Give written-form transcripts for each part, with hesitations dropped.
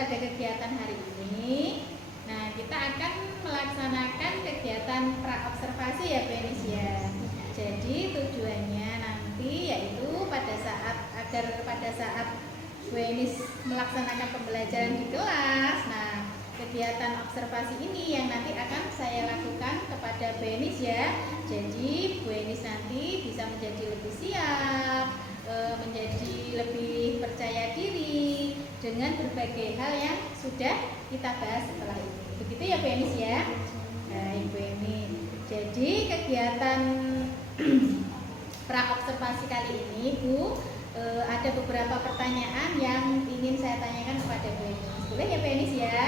pada kegiatan hari ini. Nah, kita akan melaksanakan kegiatan praobservasi ya Bu Enis ya. Jadi tujuannya nanti yaitu agar pada saat Bu Enis melaksanakan pembelajaran di kelas, nah kegiatan observasi ini yang nanti akan saya lakukan kepada Bu Enis ya. Jadi Bu Enis nanti bisa menjadi lebih siap, menjadi lebih percaya diri dengan berbagai hal yang sudah kita bahas setelah ini. Begitu ya Bu Enis ya. Baik Bu Enis. Jadi kegiatan praobservasi kali ini Bu, ada beberapa pertanyaan yang ingin saya tanyakan kepada Bu Enis. Boleh ya Bu Enis ya?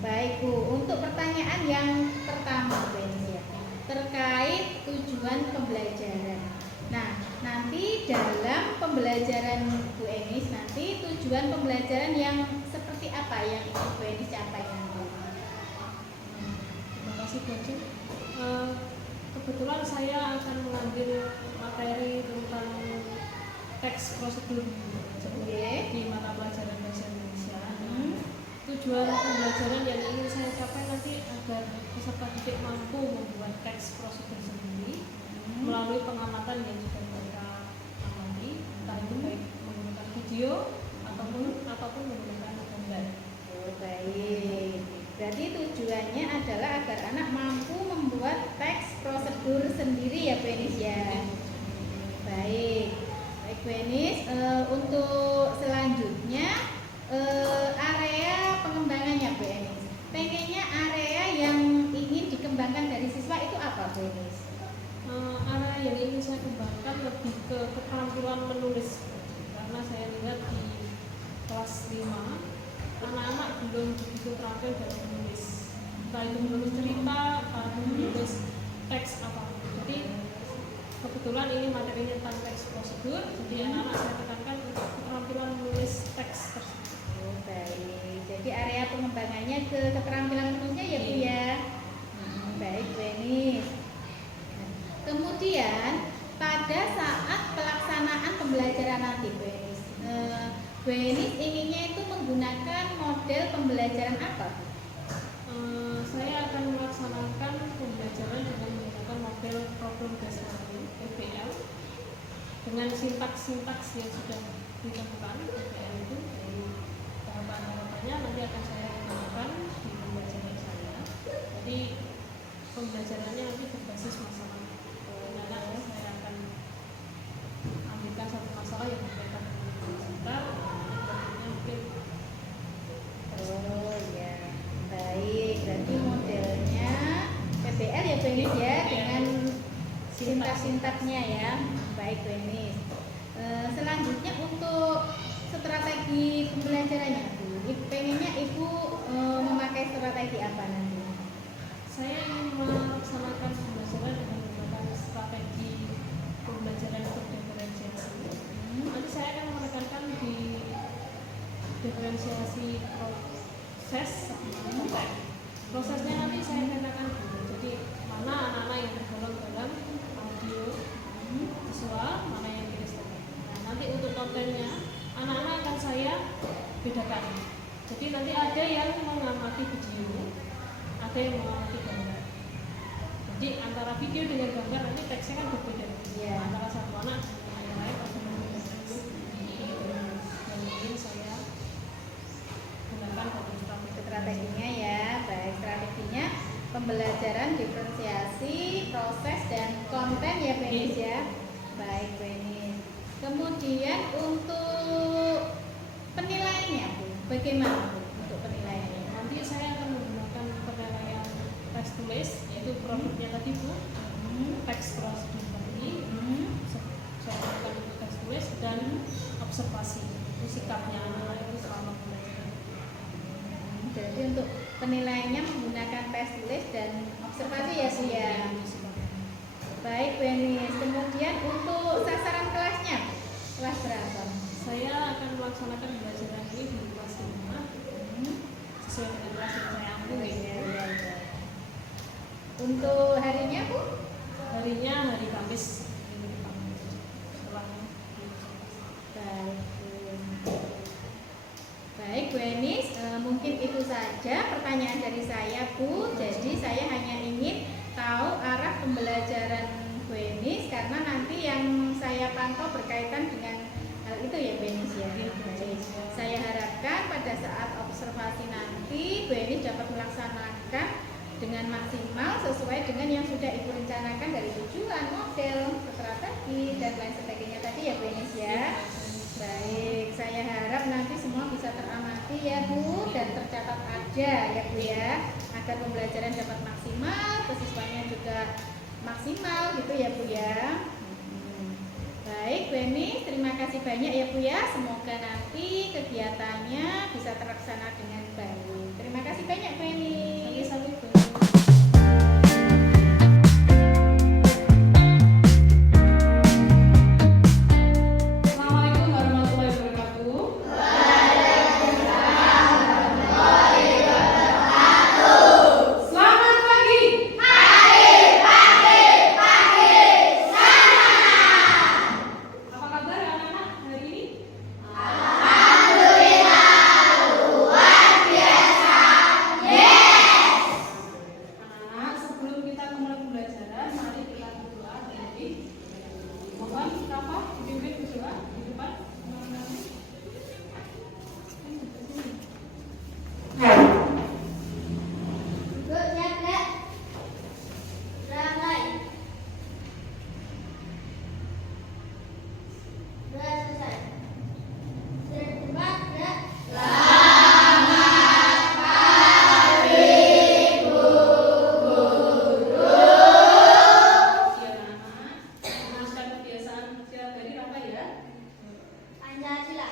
Baik Bu, untuk pertanyaan yang pertama Bu Enis ya, terkait tujuan pembelajaran. Nah, nanti dalam pembelajaran Bu Enis, nanti tujuan pembelajaran yang seperti apa yang ingin Bu Enis capai nanti? Terima kasih Bu Enis. Kebetulan saya akan mengambil materi tentang teks prosedur di mata pelajaran bahasa Indonesia. Tujuan pembelajaran yang ingin saya capai nanti agar peserta didik mampu membuat teks prosedur sendiri melalui pengamatan yang sudah mereka amati, entah itu baik menggunakan video ataupun menggunakan gambar. Oh, baik. Berarti tujuannya adalah agar anak mampu membuat teks prosedur sendiri ya Bu Enis ya. Baik. Baik Bu Enis, untuk selanjutnya area pengembangannya Bu Enis. Pengennya area yang ingin dikembangkan dari siswa itu apa Bu Enis? Area yang ingin saya kembangkan lebih ke keterampilan menulis, karena saya lihat di kelas 5 anak-anak belum begitu terampil dalam menulis, entah itu menulis cerita atau menulis teks apa. Jadi kebetulan ini materinya tentang teks prosedur, jadi anak-anak saya tekankan untuk keterampilan menulis teks tersebut. Oh, baik. Jadi area pengembangannya ke keterampilan menulisnya ya Bu ya. Baik Bu Enis. Kemudian pada saat pelaksanaan pembelajaran nanti Bu Enis, Bu Enis inginnya itu menggunakan model pembelajaran apa? Saya akan melaksanakan pembelajaran dengan menggunakan model problem based learning (PBL) dengan sintaks-sintaks yang sudah ditemukan. PBL itu dari tahapan-tahapannya nanti akan saya gunakan di pembelajaran saya. Jadi pembelajarannya nanti berbasis masalah. Saya akan ambilkan satu masalah yang berkaitan dengan sebentar, mungkin. Oh ya, baik. Berarti modelnya PBL ya Bu Enis ya, dengan sintak-sintaknya ya. Baik Bu Enis. Selanjutnya untuk strategi pembelajarannya Bu, pengennya Ibu memakai strategi apa nanti? Saya ingin melaksanakan pembelajaran dengan menggunakan strategi pembelajaran berdiferensiasi. Nanti saya akan menekankan di diferensiasi proses sama konten. Prosesnya nanti saya katakan dulu. Jadi mana anak-anak yang tergolong dalam audio visual, mana yang kinesthetik. Nah, nanti untuk kontennya anak-anak akan saya bedakan. Jadi nanti ada yang mengamati video, ada yang mengamati gambar. Jadi antara video dengan gambar nanti teksnya kan berbeda. Antara satu anak dengan yang lain pasti berbeda. Dan mungkin saya gunakan strateginya ya. Baik, strateginya pembelajaran diferensiasi proses dan konten ya Bu Enis ya. Baik Bu Enis. Kemudian untuk penilaiannya Bu, bagaimana Bu untuk penilaiannya? Nanti saya akan menggunakan penilaian teks tulis, yaitu produknya tadi Bu, teks prosedur tadi, saya gunakan untuk teks tulis dan observasi, sikapnya anak-anak itu selama pembelajaran. Jadi untuk penilaiannya menggunakan tes tulis dan observasi ya Bu ya. Baik Bu Enis. Kemudian untuk sasaran kelasnya, kelas berapa? Saya akan melaksanakan pembelajaran ini di kelas 5 sesuai dengan kelas yang saya ambil. Untuk harinya Bu? Harinya hari Kamis. Baik Bu Enis. saya hanya ingin tahu arah pembelajaran Bu Enis karena nanti yang saya pantau berkaitan dengan hal itu ya Bu Enis ya. Baik. Saya harapkan pada saat observasi nanti Bu Enis dapat melaksanakan dengan maksimal sesuai dengan yang sudah Ibu rencanakan dari tujuan, model, strategi dan lain sebagainya tadi ya Bu Enis ya. Baik, saya harap nanti semua bisa teramati ya Bu dan tercatat aja ya Bu ya, agar pembelajaran dapat maksimal, siswanya juga maksimal gitu ya Bu ya. Baik Bu Enis, terima kasih banyak ya Bu ya. Semoga nanti kegiatannya bisa terlaksana dengan baik. Terima kasih banyak Bu Enis. Sampai-sampai Bu. Assalamualaikum warahmatullahi wabarakatuh. Selamat pagi. Apa kabar anak-anak hari ini? Anak-anak, sebelum kita mulai pembelajaran, mari kita berdoa dari mohon Rafa dipimpin berdoa di depan teman-teman. Iya, anak-anak, teruskan kebiasaan setiap hari Rafa ya. Pancasila.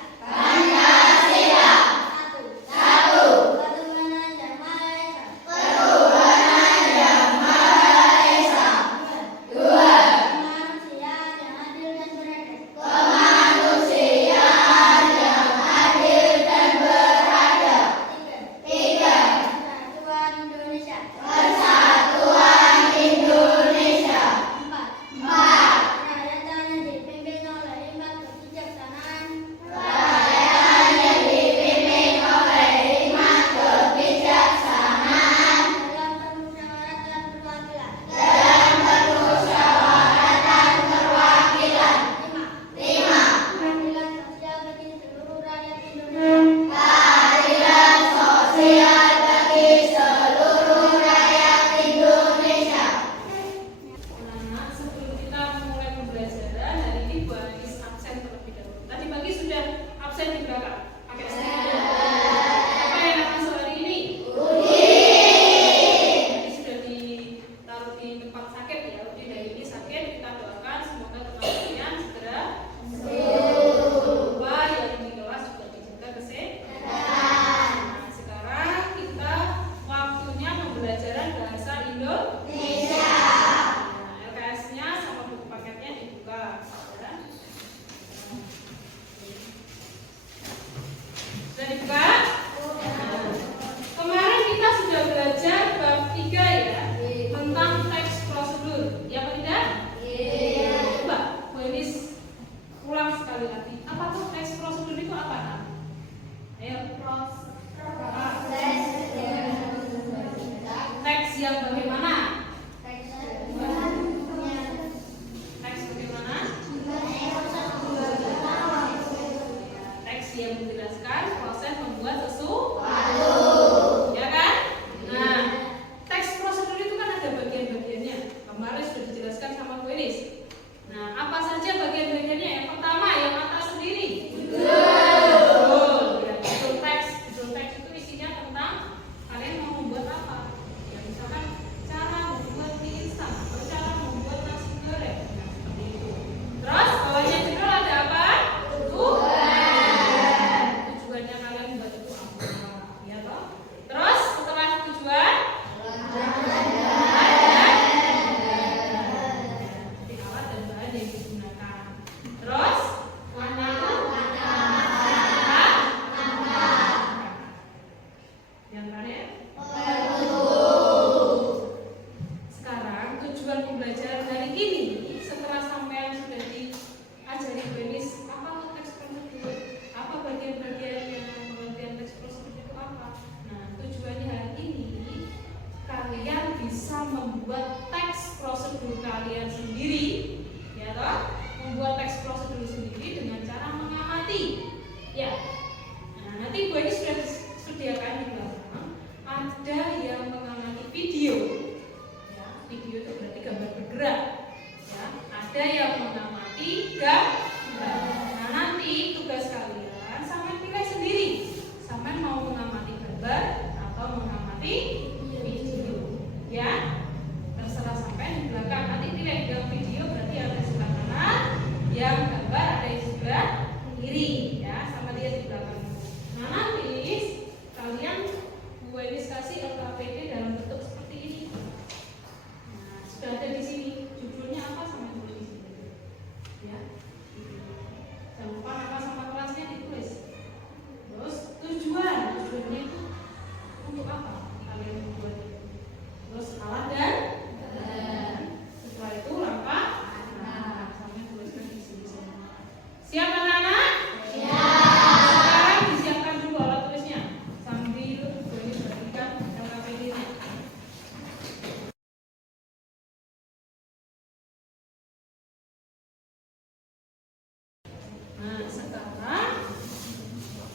sekarang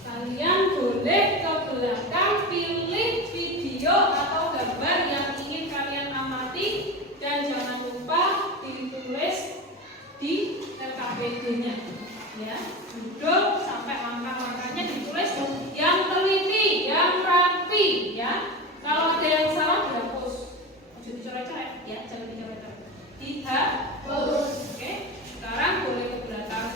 kalian boleh ke belakang pilih video atau gambar yang ingin kalian amati dan jangan lupa ditulis di LKPD-nya ya. Duduk sampai langkah-langkahnya ditulis yang teliti, yang rapi ya. Kalau ada yang salah dihapus. Jangan dicoret-coret ya, jangan dicoret-coret. Dihapus. Oke. Sekarang boleh ke belakang.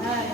Hai,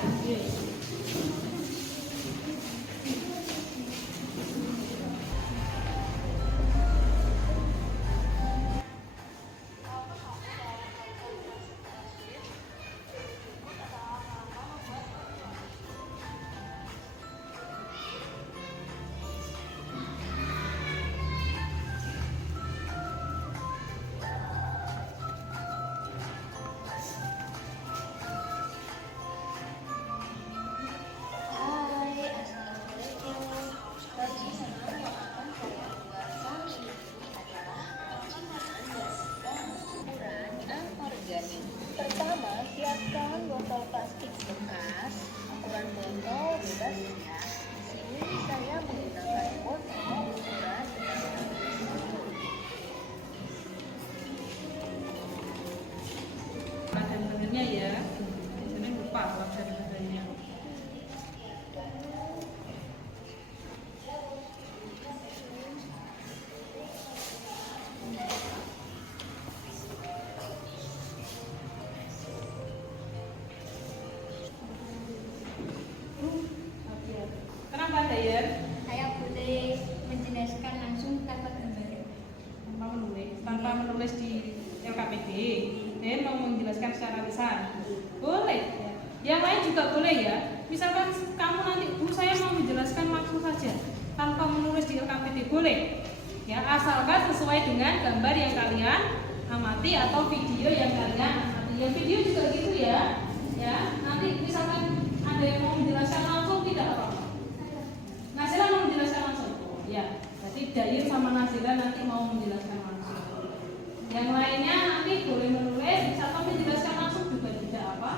assalamualaikum. Bagi yang melakukan karya luar kali ini adalah penciptaan gas dan ukuran anorganik. Pertama, siapkan botol plastik bekas. Ukuran botol bebas ya. Di sini saya menggunakan botol ukuran 500. Dan benarnya ya. Biasanya lupa kalau dan benarnya. Kenapa Dayan? Saya boleh menjelaskan langsung tanpa gambar. Tanpa menulis di LKPD. Dayan mau menjelaskan secara lisan. Boleh. Yang lain juga boleh ya. Misalkan kamu nanti, Bu saya mau menjelaskan langsung saja tanpa menulis di LKPD, boleh. Ya, asalkan sesuai dengan gambar yang kalian amati atau video yang kalian amati. Yang video juga gitu ya. Ya, nanti misalkan ada yang mau menjelaskan langsung tidak apa-apa. Nasila mau menjelaskan langsung. Ya, berarti Dair sama Nasila nanti mau menjelaskan langsung. Yang lainnya nanti boleh menulis, misalkan menjelaskan langsung juga tidak apa.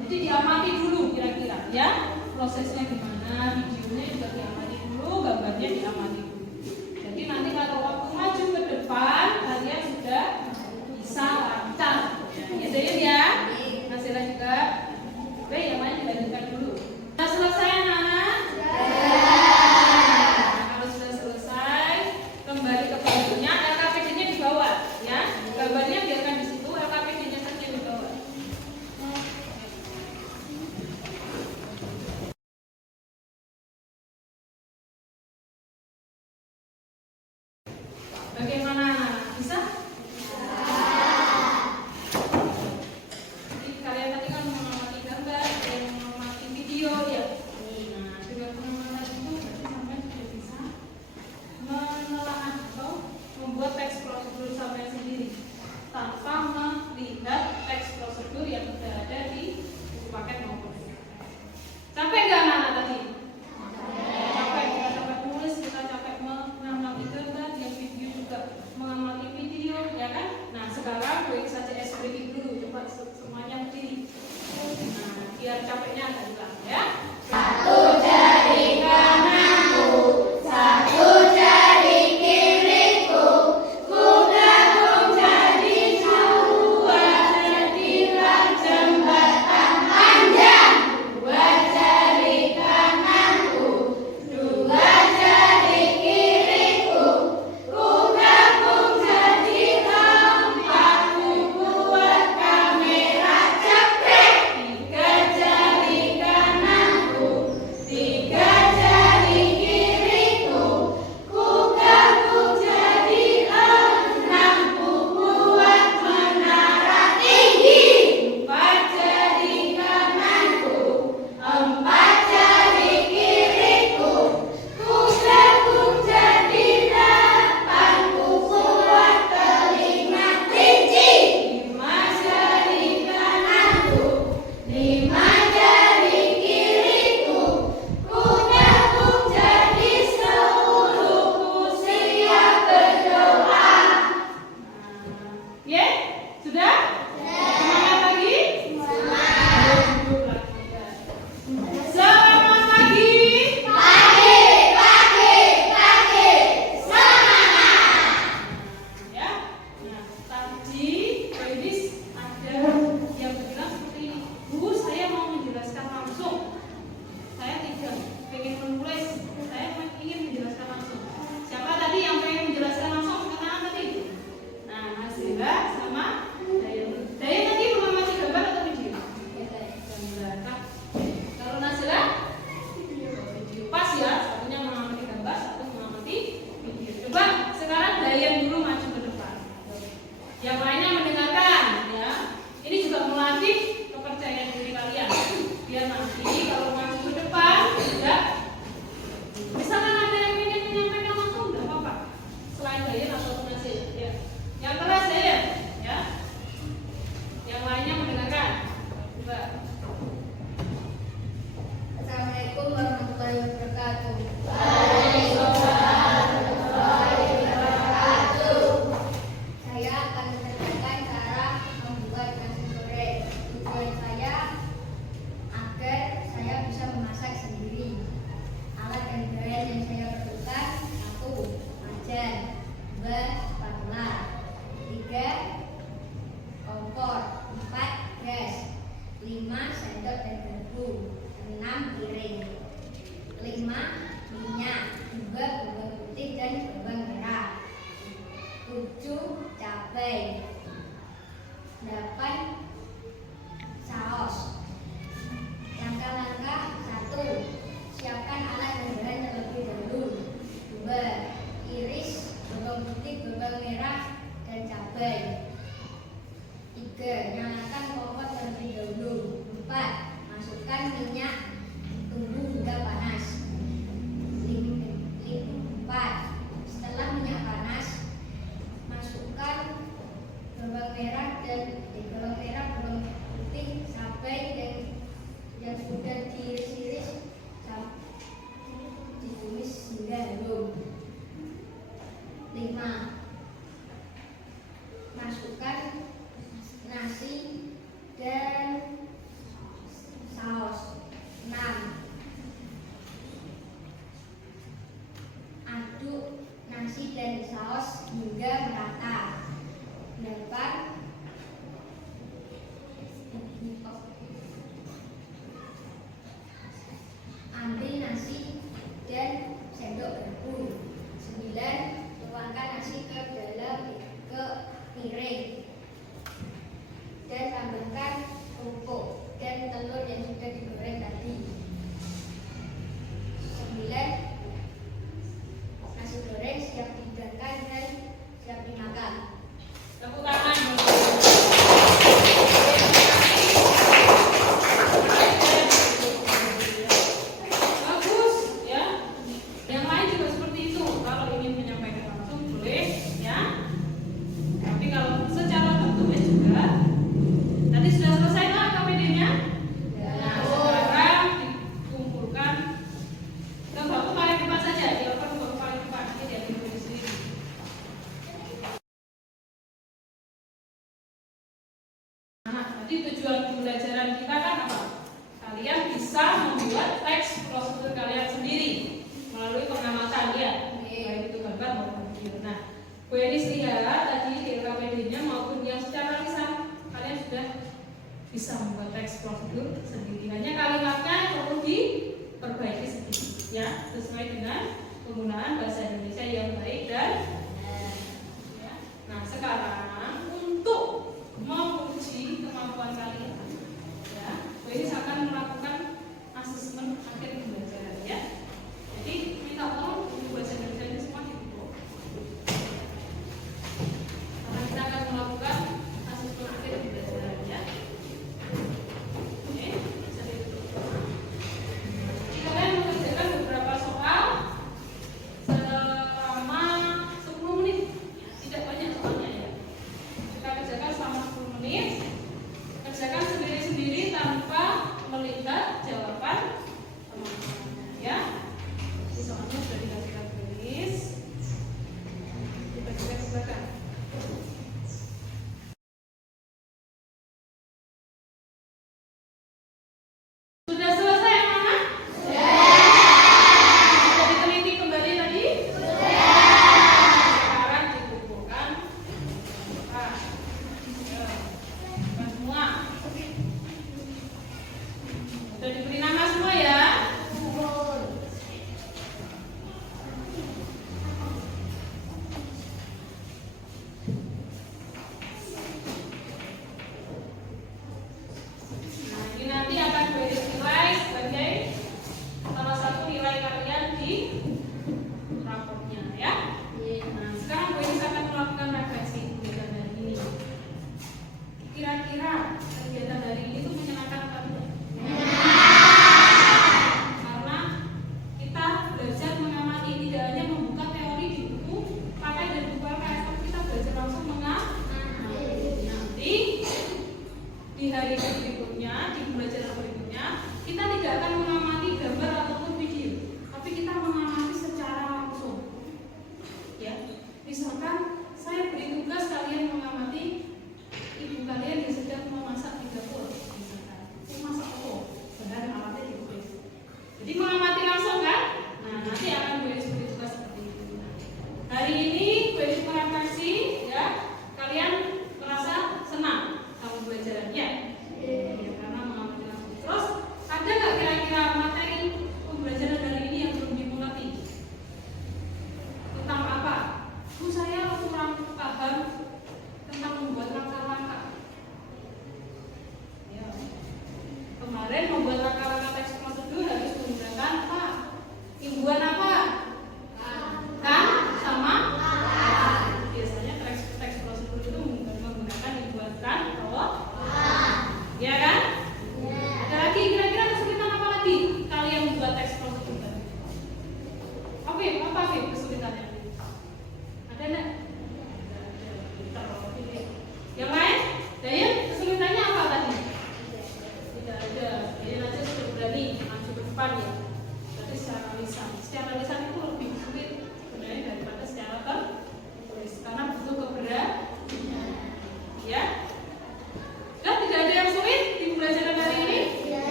Jadi diamati dulu kira-kira ya prosesnya gimana, videonya juga diamati dulu, gambarnya diamati dulu. Jadi nanti kalau waktu maju ke depan kalian sudah bisa lancar. Ya Dair ya, Nasila juga. Oke, yang lain dilanjutkan dulu. Sudah selesai anak-anak? Kalau sudah selesai, kembali ke bangkunya, LKPD-nya dibawa ya. Gambarnya biarkan di situ, LKPD-nya saja dibawa. 5. Masukkan nasi dan saus. 6. Aduk nasi dan saus hingga merata. 8. Ambil nasi dan sendok garpu. 9. Tuangkan nasi ke piring dan tambahkan kerupuk dan telur yang sudah digoreng tadi. 9. Nasi goreng siap dihidangkan dan siap dimakan. Tepuk tangan. Bagus ya. Yang lain juga seperti itu. Kalau ingin menyampaikan langsung boleh ya. Tapi kalau secara tertulis juga. Nanti sudah selesai kan KPD-nya? Nah, sekarang dikumpulkan ke bangku paling depan saja. Dilakukan ke bangku paling depan. Nanti dia tulis sendiri. Nah, nanti tujuan pembelajaran kita kan apa? Kalian bisa membuat teks prosedur kalian sendiri melalui pengamatan ya, baik itu gambar maupun video. Nah, Bu Enis lihat tadi di KPD-nya maupun yang secara lisan kalian sudah bisa membuat teks prosedur sendiri. Hanya kalimatnya perlu diperbaiki sedikit ya, sesuai dengan penggunaan bahasa Indonesia yang baik dan ya. Nah, sekarang untuk menguji kemampuan kalian ya, Bu Enis akan melakukan asesmen akhir pembelajaran ya. Jadi minta tolong buku bahasa Indonesia ini semua ditutup. Karena kita akan melakukan asesmen akhir pembelajaran ya. Oke, bisa ditutup. Kalian mengerjakan beberapa soal selama 10 menit. Tidak banyak soalnya ya.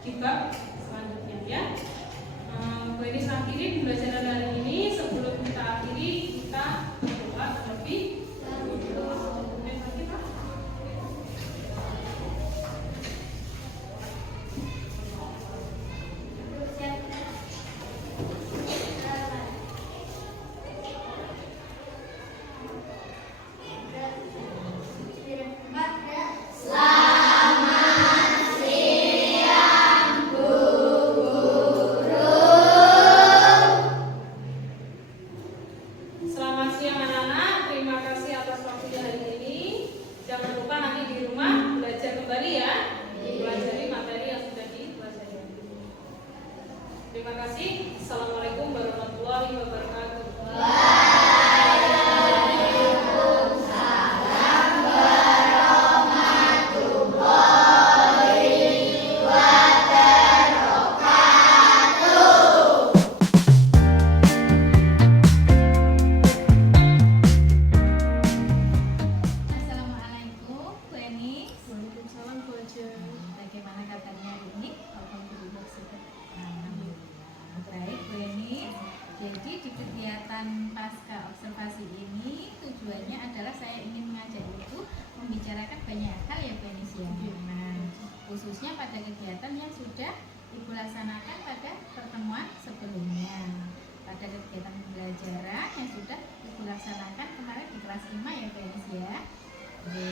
di bab selanjutnya ya. Bu Eni akhiri pembelajaran hari ini. Sebelum kita akhiri, kita berdoa terlebih dahulu. Selamat siang anak-anak, terima kasih atas waktunya hari ini. Jangan lupa nanti di rumah belajar kembali ya, pelajari materi yang sudah dipelajari. Terima kasih. Assalamualaikum warahmatullahi wabarakatuh. Assalamualaikum Bu Eni. Waalaikumsalam Bu Aja. Bagaimana kabarnya hari ini? Alhamdulillah sudah. Alhamdulillah. Baik Bu Eni. Jadi di kegiatan pasca observasi ini tujuannya adalah saya ingin mengajak Ibu membicarakan banyak hal ya Bu Eni ya. Nah, khususnya pada kegiatan yang sudah Ibu laksanakan pada pertemuan sebelumnya. Pada kegiatan pembelajaran yang sudah Ibu laksanakan kemarin di kelas 5 ya Bu Eni ya. Oke,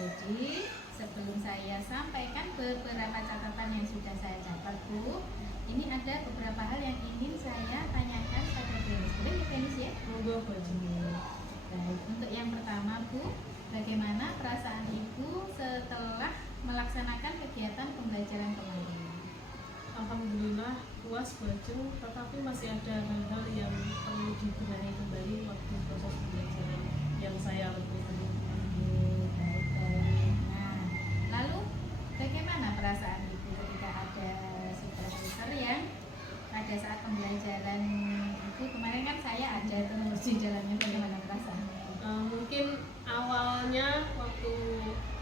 jadi sebelum saya sampaikan beberapa catatan yang sudah saya catat Bu, ini ada beberapa hal yang ingin saya tanyakan pada Bu Eni. Boleh ya Bu Eni ya? Monggo Bu Aja. Baik, untuk yang pertama Bu, bagaimana perasaan Ibu setelah melaksanakan kegiatan pembelajaran kemarin? Alhamdulillah puas Bu Aja, tetapi masih ada hal-hal yang perlu dibenahi kembali waktu proses pembelajaran yang saya lakukan. Baik-baik. Nah, lalu bagaimana perasaan Ibu ketika ada supervisor yang pada saat pembelajaran itu kemarin kan saya ada terus di jalannya, bagaimana perasaan? Mungkin awalnya waktu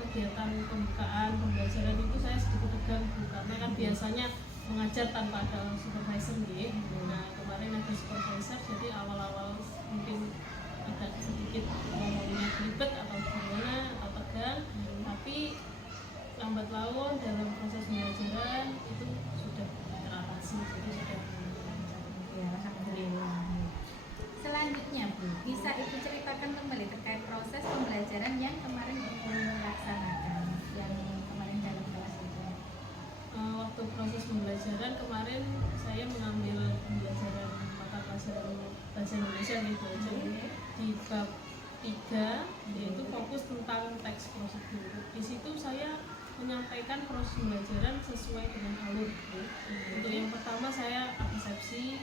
kegiatan pembukaan pembelajaran itu saya sedikit tegang Bu, karena kan biasanya mengajar tanpa ada supervisor gitu. Nah kemarin ada supervisor, jadi awal-awal mungkin agak sedikit ngomongnya ribet atau gimana atau tegang, tapi lambat laun dalam proses pembelajaran itu sudah teratasi, jadi sudah Ya, alhamdulillah. Selanjutnya Bu, bisa Ibu ceritakan kembali terkait proses pembelajaran yang kemarin Ibu laksanakan, yang kemarin dalam kelas itu. Waktu proses pembelajaran kemarin saya mengambil pembelajaran mata pelajaran bahasa Indonesia nih Bu Aja, di bab 3 yaitu fokus tentang teks prosedur. Di situ saya menyampaikan proses pembelajaran sesuai dengan alur. Untuk yang pertama saya persepsi,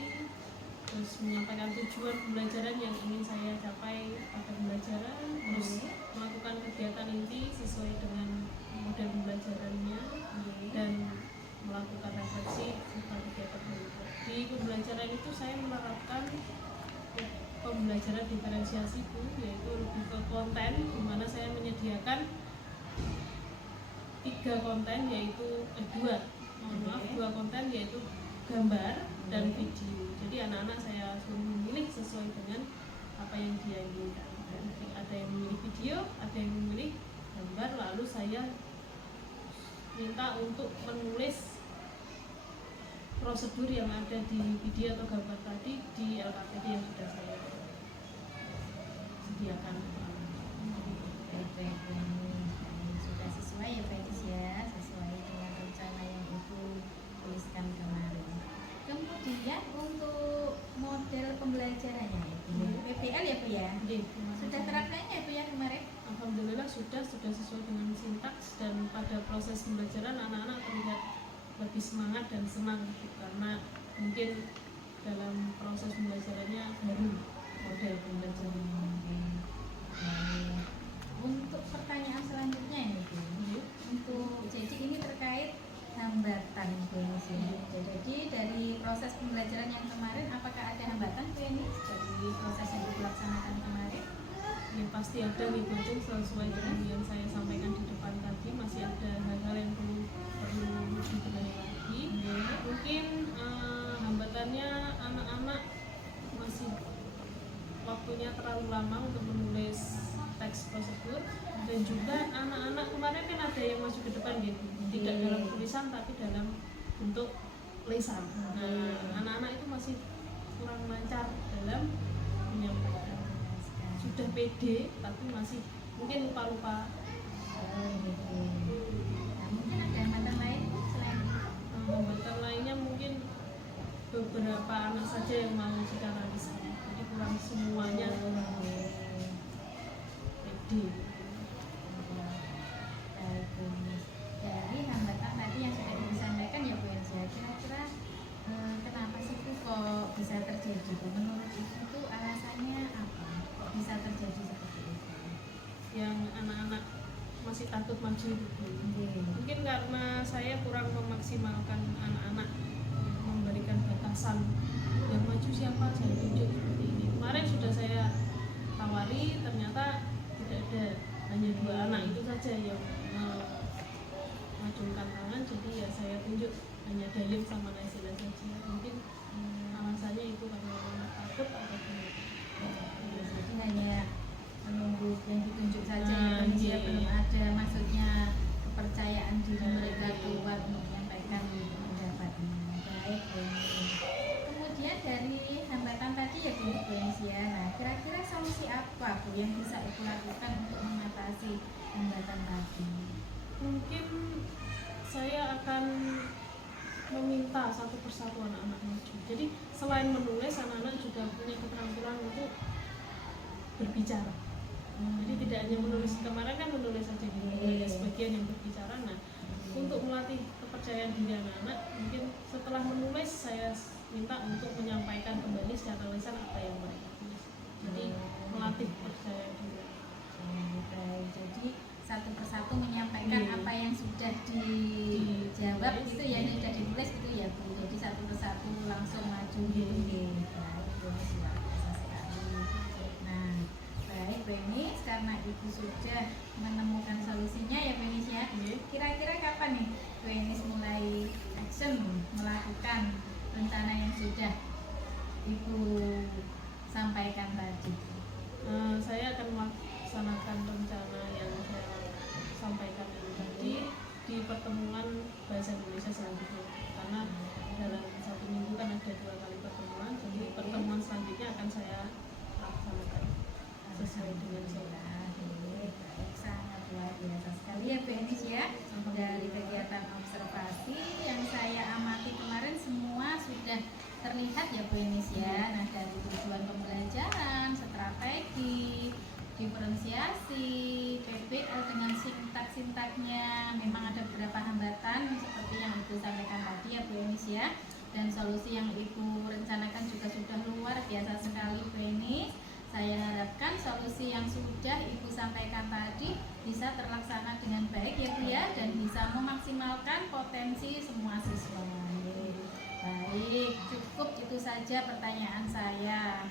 terus menyampaikan tujuan pembelajaran yang ingin saya capai pada pembelajaran, terus melakukan kegiatan inti sesuai dengan model pembelajarannya, dan melakukan refleksi tentang kegiatan pembelajaran. Di pembelajaran itu saya menerapkan pembelajaran diferensiasi Bu, yaitu lebih ke konten, di mana saya menyediakan 3 konten, yaitu dua konten, yaitu gambar dan video. Jadi anak-anak saya suruh memilih sesuai dengan apa yang dia inginkan. Ada yang memilih video, ada yang memilih gambar, lalu saya minta untuk menulis prosedur yang ada di video atau gambar tadi di LKPD yang sudah saya sediakan. Baik-baik, sudah sesuai ya Pak Idris ya, sesuai dengan rencana yang Ibu tuliskan kemarin. Kemudian untuk model pembelajarannya Ibu, PPL ya Bu ya? Sudah terapkan ya Bu ya kemarin? Alhamdulillah sudah sesuai dengan sintaks, dan pada proses pembelajaran anak-anak terlihat lebih semangat dan senang karena mungkin dalam proses pembelajarannya baru model pembelajaran. Untuk pertanyaan selanjutnya ini Bu, untuk jadi ini terkait hambatan Bu Eni. Jadi dari proses pembelajaran yang kemarin, apakah ada hambatan Bu Eni dari proses yang dilaksanakan kemarin? Ya pasti ada nih Bu, sesuai dengan yang saya sampaikan di depan tadi, masih ada hal-hal yang perlu dibenahi lagi. juga anak-anak kemarin kan ada yang masuk ke depan gitu, tidak dalam tulisan tapi dalam bentuk lisan. Nah, anak-anak itu masih kurang lancar dalam menyampaikan. Sudah pede tapi masih mungkin lupa-lupa. Nah, mungkin ada hambatan lain Bu, selain Hambatan lainnya mungkin beberapa anak saja yang mau secara lisan, jadi kurang semuanya pede. dari hambatan tadi yang sudah disampaikan ya Bu Ensya, kira-kira kenapa sih Bu kok bisa terjadi Bu? Menurut Ibu itu alasannya apa? Kok bisa terjadi seperti itu? Yang anak-anak masih takut maju gitu. Oke. Mungkin karena saya kurang memaksimalkan anak-anak, memberikan batasan yang maju siapa saya tunjuk seperti ini. Kemarin sudah saya tawari, ternyata tidak ada, hanya 2 anak itu saja yang mengacungkan tangan, jadi ya saya tunjuk hanya Dalim sama Naisila saja. Mungkin alasannya itu karena anak takut atau Jadi hanya menunggu yang ditunjuk saja Ah, ya Bu Ensya, iya. belum ada maksudnya kepercayaan diri mereka keluar untuk menyampaikan pendapatnya. Baik Bu Ensya. Kemudian dari hambatan tadi ya Bu Ensya, nah kira-kira solusi apa Bu yang bisa Ibu lakukan untuk mengatasi hambatan tadi? mungkin saya akan meminta satu persatu anak-anak maju. Jadi selain menulis, anak-anak juga punya keterampilan untuk berbicara. Jadi tidak hanya menulis, kemarin kan menulis saja gitu, ada sebagian yang berbicara. Nah, untuk melatih kepercayaan diri anak-anak, mungkin setelah menulis saya minta untuk menyampaikan kembali secara lisan apa yang mereka tulis. Jadi melatih percaya diri. Baik, jadi satu persatu menyampaikan Iya. apa yang sudah dijawab gitu ya, yang sudah ditulis gitu ya Bu. Jadi satu persatu langsung maju gitu. Baik, Bu Nis, luar biasa sekali. Nah, baik Bu Nis, karena Ibu sudah menemukan solusinya ya Bu Nis ya. Iya. Kira-kira kapan nih Bu Nis mulai action melakukan rencana yang sudah Ibu sampaikan tadi? Saya akan melaksanakan rencana yang saya sampaikan tadi di pertemuan bahasa Indonesia selanjutnya, karena dalam 1 minggu kan ada 2 kali pertemuan, jadi pertemuan selanjutnya akan saya laksanakan sesuai dengan saya. Baik, sangat luar biasa sekali ya Bu Nis ya. Dari kegiatan observasi yang saya amati kemarin semua sudah terlihat ya Bu Nis ya. Nah, dari tujuan pembelajaran, strategi, diferensiasi, PBL dengan sintak-sintaknya, memang ada beberapa hambatan seperti yang Ibu sampaikan tadi ya Bu Nis ya. Dan solusi yang Ibu rencanakan juga sudah luar biasa sekali Bu Nis. Saya harapkan solusi yang sudah Ibu sampaikan tadi bisa terlaksana dengan baik ya Bu ya, dan bisa memaksimalkan potensi semua siswa. Baik, cukup itu saja pertanyaan saya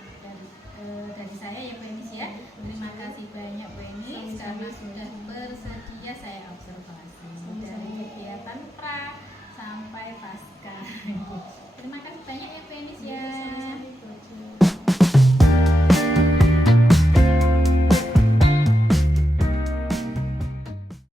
dari saya ya Bu Nis ya. Terima kasih banyak Bu Nis karena sudah bersedia saya observasi.